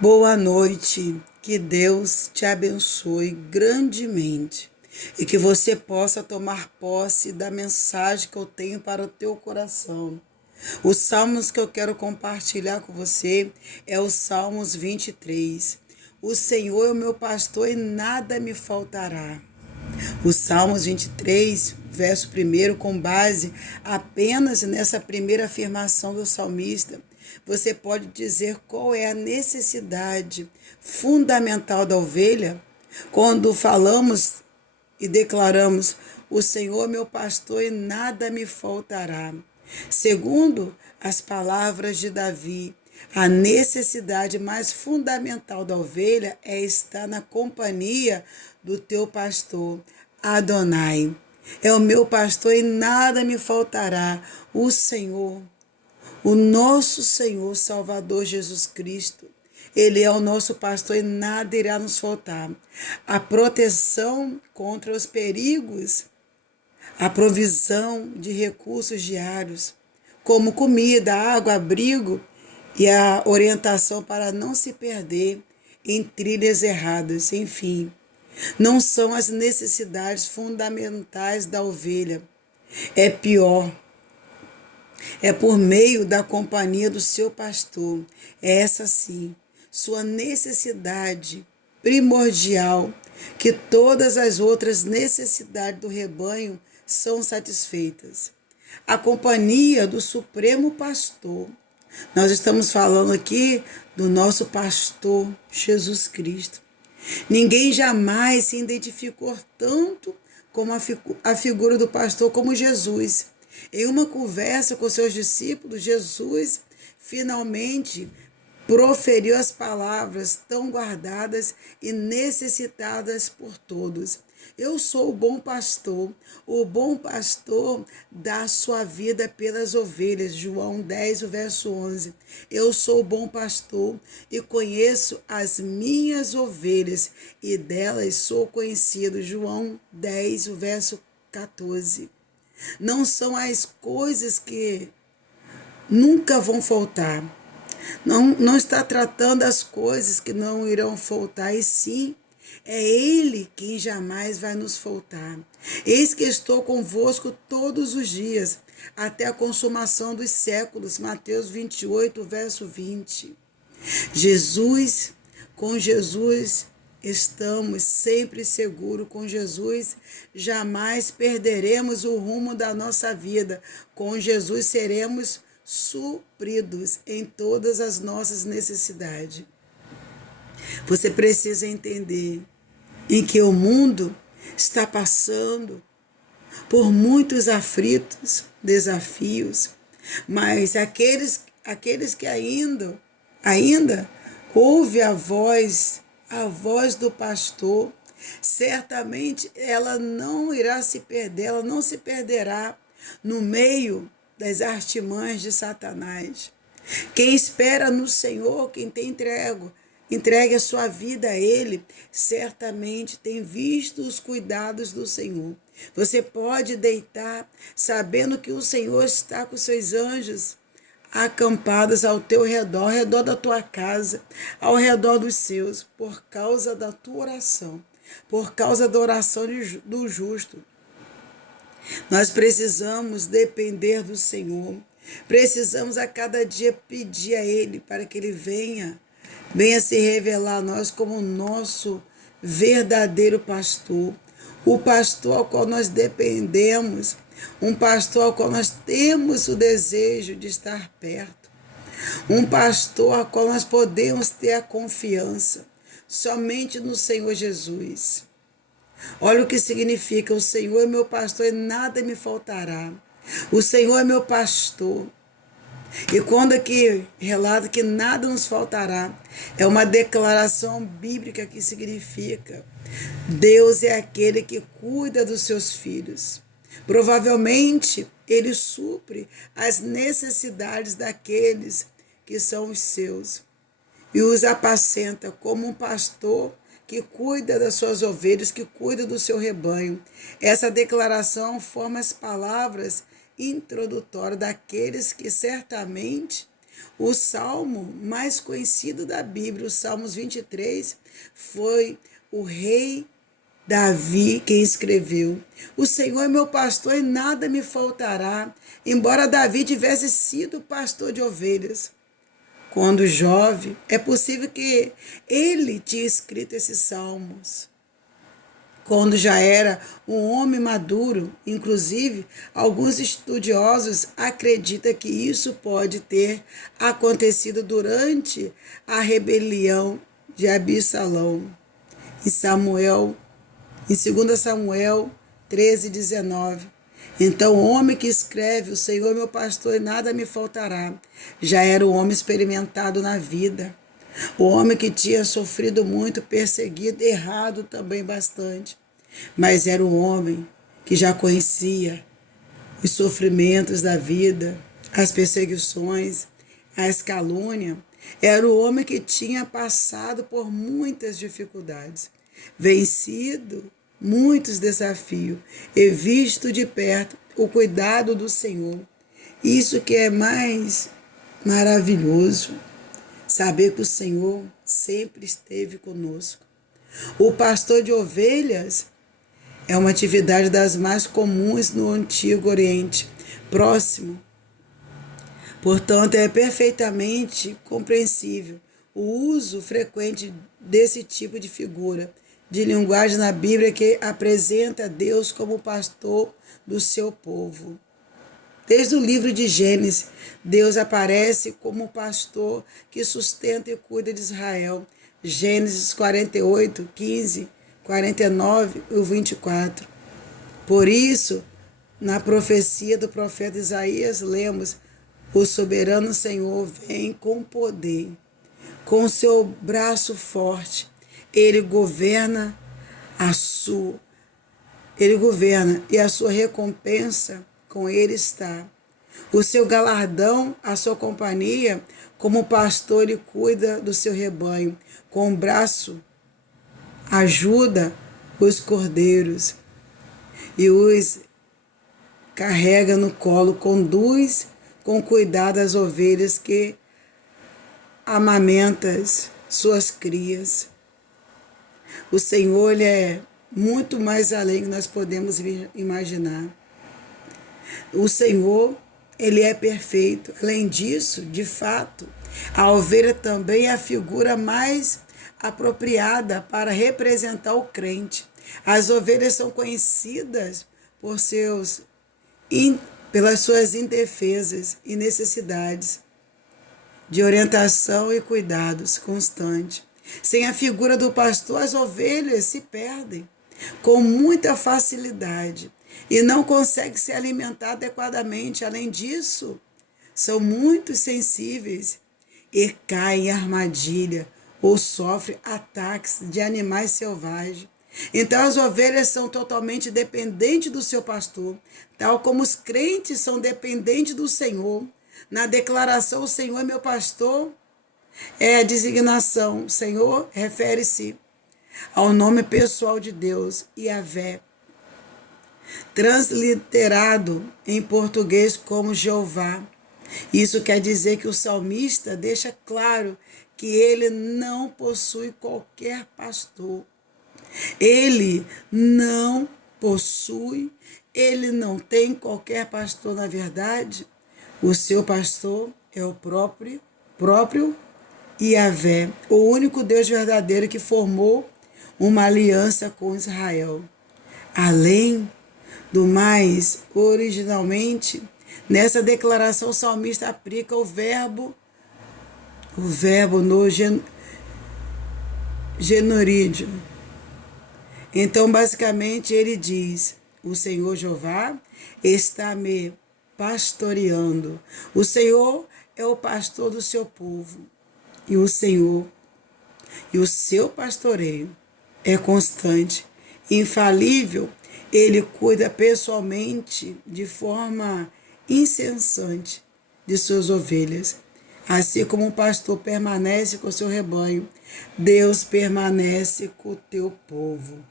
Boa noite, que Deus te abençoe grandemente e que você possa tomar posse da mensagem que eu tenho para o teu coração. Os salmos que eu quero compartilhar com você é os Salmos 23. O Senhor é o meu pastor e nada me faltará. Os Salmos 23, verso 1, com base apenas nessa primeira afirmação do salmista, você pode dizer qual é a necessidade fundamental da ovelha quando falamos e declaramos: O Senhor é meu pastor e nada me faltará. Segundo as palavras de Davi, a necessidade mais fundamental da ovelha é estar na companhia do teu pastor, Adonai. É o meu pastor e nada me faltará. O Senhor, o nosso Senhor Salvador Jesus Cristo. Ele é o nosso pastor e nada irá nos faltar. A proteção contra os perigos, a provisão de recursos diários, como comida, água, abrigo e a orientação para não se perder em trilhas erradas, enfim. Não são as necessidades fundamentais da ovelha. É pior. É por meio da companhia do seu pastor. É essa sim, sua necessidade primordial, que todas as outras necessidades do rebanho são satisfeitas. A companhia do Supremo Pastor. Nós estamos falando aqui do nosso pastor Jesus Cristo. Ninguém jamais se identificou tanto como a figura do pastor como Jesus. Em uma conversa com seus discípulos, Jesus finalmente proferiu as palavras tão guardadas e necessitadas por todos. Eu sou o bom pastor dá sua vida pelas ovelhas. João 10, o verso 11. Eu sou o bom pastor e conheço as minhas ovelhas e delas sou conhecido. João 10, o verso 14. Não são as coisas que nunca vão faltar. Não está tratando as coisas que não irão faltar, e sim, é Ele quem jamais vai nos faltar. Eis que estou convosco todos os dias, até a consumação dos séculos. Mateus 28, verso 20. Com Jesus, estamos sempre seguros. Com Jesus, jamais perderemos o rumo da nossa vida. Com Jesus, seremos supridos em todas as nossas necessidades. Você precisa entender em que o mundo está passando por muitos aflitos, desafios, mas aqueles que ainda ouvem a voz do pastor, certamente ela não irá se perder, ela não se perderá no meio das artimanhas de Satanás. Quem espera no Senhor, quem tem entregue a sua vida a Ele, certamente tem visto os cuidados do Senhor. Você pode deitar sabendo que o Senhor está com seus anjos acampados ao teu redor, ao redor da tua casa, ao redor dos seus, por causa da tua oração, por causa da oração do justo. Nós precisamos depender do Senhor. Precisamos a cada dia pedir a Ele para que Ele venha se revelar a nós como nosso verdadeiro pastor. O pastor ao qual nós dependemos, um pastor ao qual nós temos o desejo de estar perto, um pastor ao qual nós podemos ter a confiança somente no Senhor Jesus. Olha o que significa: o Senhor é meu pastor e nada me faltará. O Senhor é meu pastor. E quando aqui relata que nada nos faltará, é uma declaração bíblica que significa: Deus é aquele que cuida dos seus filhos. Provavelmente Ele supre as necessidades daqueles que são os seus e os apacenta como um pastor que cuida das suas ovelhas, que cuida do seu rebanho. Essa declaração forma as palavras introdutórias daqueles que certamente O salmo mais conhecido da Bíblia, o Salmos 23, foi o rei Davi quem escreveu. O Senhor é meu pastor e nada me faltará. Embora Davi tivesse sido pastor de ovelhas, quando jovem, é possível que ele tinha escrito esses salmos. Quando já era um homem maduro, inclusive, alguns estudiosos acreditam que isso pode ter acontecido durante a rebelião de Absalão. Em Samuel, em 2 Samuel 13:19. Então o homem que escreve, o Senhor é meu pastor e nada me faltará, já era um homem experimentado na vida. O homem que tinha sofrido muito, perseguido, errado também bastante. Mas era um homem que já conhecia os sofrimentos da vida, as perseguições, as calúnias. Era o homem que tinha passado por muitas dificuldades, vencido muitos desafios e visto de perto o cuidado do Senhor. Isso que é mais maravilhoso, saber que o Senhor sempre esteve conosco. O pastor de ovelhas é uma atividade das mais comuns no Antigo Oriente Próximo. Portanto, é perfeitamente compreensível o uso frequente desse tipo de figura de linguagem na Bíblia que apresenta Deus como pastor do seu povo. Desde o livro de Gênesis, Deus aparece como pastor que sustenta e cuida de Israel. Gênesis 48, 15, 49 e 24. Por isso, na profecia do profeta Isaías, lemos: o soberano Senhor vem com poder, com seu braço forte. Ele governa e a sua recompensa com ele está. O seu galardão, a sua companhia, como pastor, ele cuida do seu rebanho. Com o braço ajuda os cordeiros e os carrega no colo, conduz com cuidado as ovelhas que amamentas suas crias. O Senhor, ele é muito mais além do que nós podemos imaginar. O Senhor, ele é perfeito. Além disso, de fato, a ovelha também é a figura mais apropriada para representar o crente. As ovelhas são conhecidas pelas suas indefesas e necessidades de orientação e cuidados constantes. Sem a figura do pastor, as ovelhas se perdem com muita facilidade e não conseguem se alimentar adequadamente. Além disso, são muito sensíveis e caem em armadilha ou sofrem ataques de animais selvagens. Então as ovelhas são totalmente dependentes do seu pastor, tal como os crentes são dependentes do Senhor. Na declaração, o Senhor é meu pastor, é a designação. Senhor refere-se ao nome pessoal de Deus, Yahvé, transliterado em português como Jeová. Isso quer dizer que o salmista deixa claro que ele não possui qualquer pastor. Ele não tem qualquer pastor, na verdade. O seu pastor é o próprio Yahvé, o único Deus verdadeiro que formou uma aliança com Israel. Além do mais, originalmente, nessa declaração o salmista aplica o verbo no genorídeo. Então, basicamente, ele diz: o Senhor Jeová está me pastoreando. O Senhor é o pastor do seu povo. E o seu pastoreio é constante, infalível. Ele cuida pessoalmente, de forma incessante, de suas ovelhas. Assim como o pastor permanece com o seu rebanho, Deus permanece com o teu povo.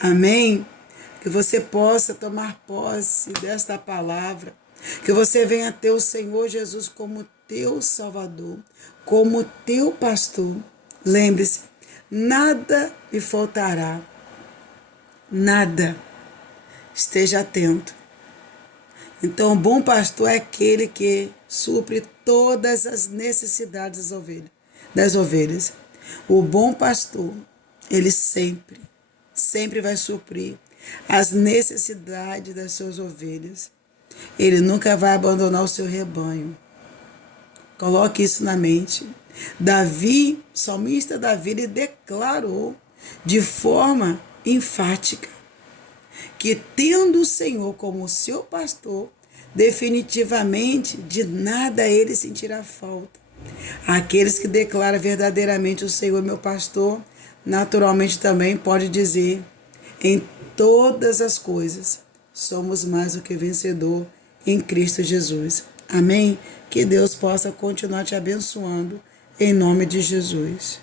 Amém? Que você possa tomar posse desta palavra, que você venha ter o Senhor Jesus como teu Salvador, como teu pastor. Lembre-se, nada lhe faltará, nada. Esteja atento. Então, o bom pastor é aquele que supre todas as necessidades das ovelhas. O bom pastor, ele sempre vai suprir as necessidades das suas ovelhas. Ele nunca vai abandonar o seu rebanho. Coloque isso na mente. Davi, o salmista Davi, ele declarou de forma enfática que, tendo o Senhor como seu pastor, definitivamente de nada ele sentirá falta. Aqueles que declaram verdadeiramente o Senhor meu pastor, naturalmente também pode dizer: em todas as coisas somos mais do que vencedor em Cristo Jesus. Amém? Que Deus possa continuar te abençoando em nome de Jesus.